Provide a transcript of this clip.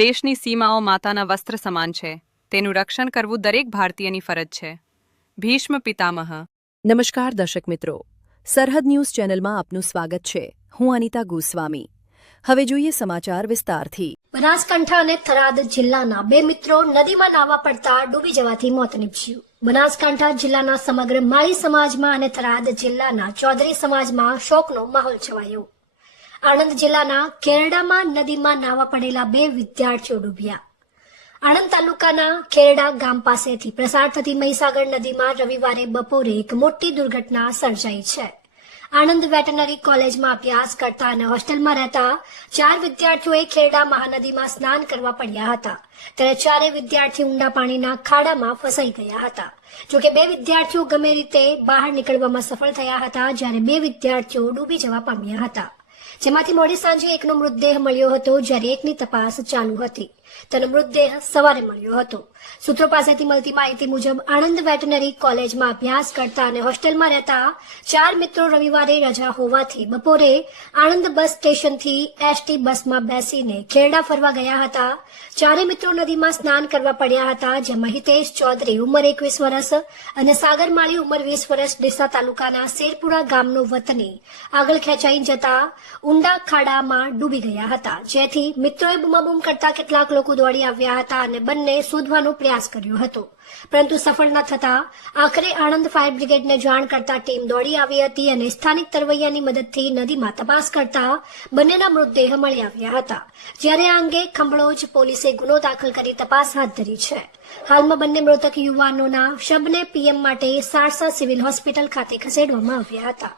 દેશની સીમાઓ માતાના વસ્ત્ર સમાન છે. તેનું રક્ષણ કરવું દરેક ભારતીયની ફરજ છે. ભીષ્મ પિતામહ. નમસ્કાર દર્શક મિત્રો, સરહદ ન્યૂઝ ચેનલમાં આપનું સ્વાગત છે. હું અનિતા ગોસ્વામી. હવે જોઈએ સમાચાર વિસ્તારથી. બનાસકાંઠા અને થરાદ જિલ્લાના બે મિત્રો નદીમાં નાહવા પડતા ડૂબી જવાથી મોત નીપજ્યું. બનાસકાંઠા જિલ્લાના સમગ્ર માળી સમાજમાં અને થરાદ જિલ્લાના ચૌધરી સમાજમાં શોકનો માહોલ છવાયો. આણંદ જિલ્લાના ખેરડામાં નદીમાં નાહવા પડેલા બે વિદ્યાર્થીઓ ડૂબ્યા. આણંદ તાલુકાના ખેરડા ગામ પાસેથી પ્રસાર થતી મહીસાગર નદીમાં રવિવારે બપોરે એક મોટી દુર્ઘટના સર્જાઈ છે. આણંદ વેટરનરી કોલેજમાં અભ્યાસ કરતા અને હોસ્ટેલમાં રહેતા 4 વિદ્યાર્થીઓએ ખેરડા મહાનદીમાં સ્નાન કરવા પડ્યા હતા. ત્યારે 4 વિદ્યાર્થીઓ ઊંડા પાણીના ખાડામાં ફસાઈ ગયા હતા. જોકે 2 વિદ્યાર્થીઓ ગમે રીતે બહાર નીકળવામાં સફળ થયા હતા, જ્યારે 2 વિદ્યાર્થીઓ ડૂબી જવા પામ્યા હતા. જેમાંથી મોડી સાંજે એકનો મૃતદેહ મળ્યો હતો, જ્યારે એકની તપાસ ચાલુ હતી. તેનો મૃતદેહ સવારે મળ્યો હતો. સૂત્રો પાસેથી મળતી માહિતી મુજબ આણંદ વેટરનરી કોલેજમાં અભ્યાસ કરતા અને હોસ્ટેલમાં રહેતા 4 મિત્રો રવિવારે રજા હોવાથી બપોરે આણંદ બસ સ્ટેશનથી એસટી બસમાં બેસીને ખેરડા ફરવા ગયા હતા. 4 મિત્રો નદીમાં સ્નાન કરવા પડ્યા હતા, જેમાં હિતેશ ચૌધરી ઉંમર 21 વર્ષ અને સાગર માળી ઉંમર 20 વર્ષ ડીસા તાલુકાના શેરપુરા ગામનો વતની આગળ ખેંચાઈ જતા ઊંડા ખાડામાં ડૂબી ગયા હતા. જેથી મિત્રોએ બૂમાબૂમ કરતા કેટલાક લોકો દોડી આવ્યા હતા અને બંને શોધવાનો પ્રયાસ કર્યો હતો, પરંતુ સફળ ન થતા આખરે આણંદ ફાયર બ્રિગેડને જાણ કરતા ટીમ દોડી આવી હતી અને સ્થાનિક તરવૈયાની મદદથી નદીમાં તપાસ કરતા બંનેના મૃતદેહ મળી આવ્યા હતા. જ્યારે આ અંગે ખંભળોજ પોલીસે ગુનો દાખલ કરી તપાસ હાથ ધરી છે. હાલમાં બંને મૃતક યુવાનોના શબને પીએમ માટે સારસા સિવિલ હોસ્પિટલ ખાતે ખસેડવામાં આવ્યા હતા.